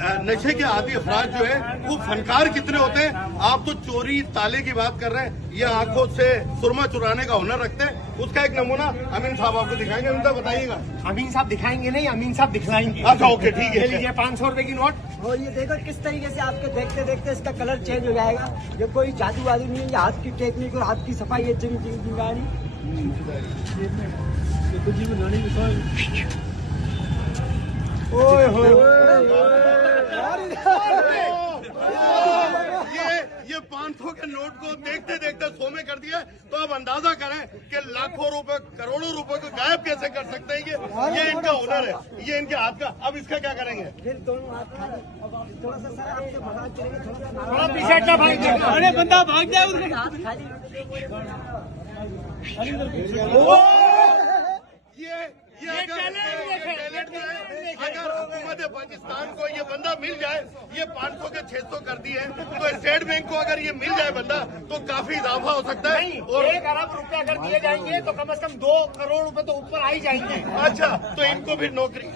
नशे के आदि अफराद जो है वो फनकार कितने होते हैं। आप तो चोरी ताले की बात कर रहे हैं, ये आंखों से सुरमा चुराने का हुनर रखते हैं। उसका एक नमूना अमीन साहब आपको दिखाएंगे, उनका बताइएगा। अमीन साहब दिखाएंगे नहीं, अमीन साहब दिखलाएंगे। अच्छा ओके ठीक है। लीजिए 500 रुपए की नोट। और ये देखो किस तरीके से आपके देखते देखते इसका कलर चेंज हो जाएगा। ये कोई जादू वादू नहीं है, ये हाथ की टेक्निक और हाथ की सफाई है। जिंगानी ये 500 के नोट को देखते देखते 100 में कर दिया। तो आप अंदाजा करें कि लाखों रुपए करोड़ों रुपए को गायब कैसे कर सकते हैं। ये इनका हुनर है, ये इनके हाथ का। अब इसका क्या करेंगे? फिर दोनों हाथ खाली। थोड़ा सा सर आपसे भगा करेंगे, थोड़ा पीछे हटना भाई। अरे बंदा भाग जाए, उसके हाथ खाली। अगर हुकूमत पाकिस्तान को ये बंदा मिल जाए, ये 500 के 600 कर दिए, तो स्टेट बैंक को अगर ये मिल जाए बंदा तो काफी इजाफा हो सकता है। और 1 अरब रुपए अगर दिए जाएंगे तो कम से कम 2 करोड़ रुपए तो ऊपर आ ही जाएंगे। अच्छा तो इनको भी नौकरी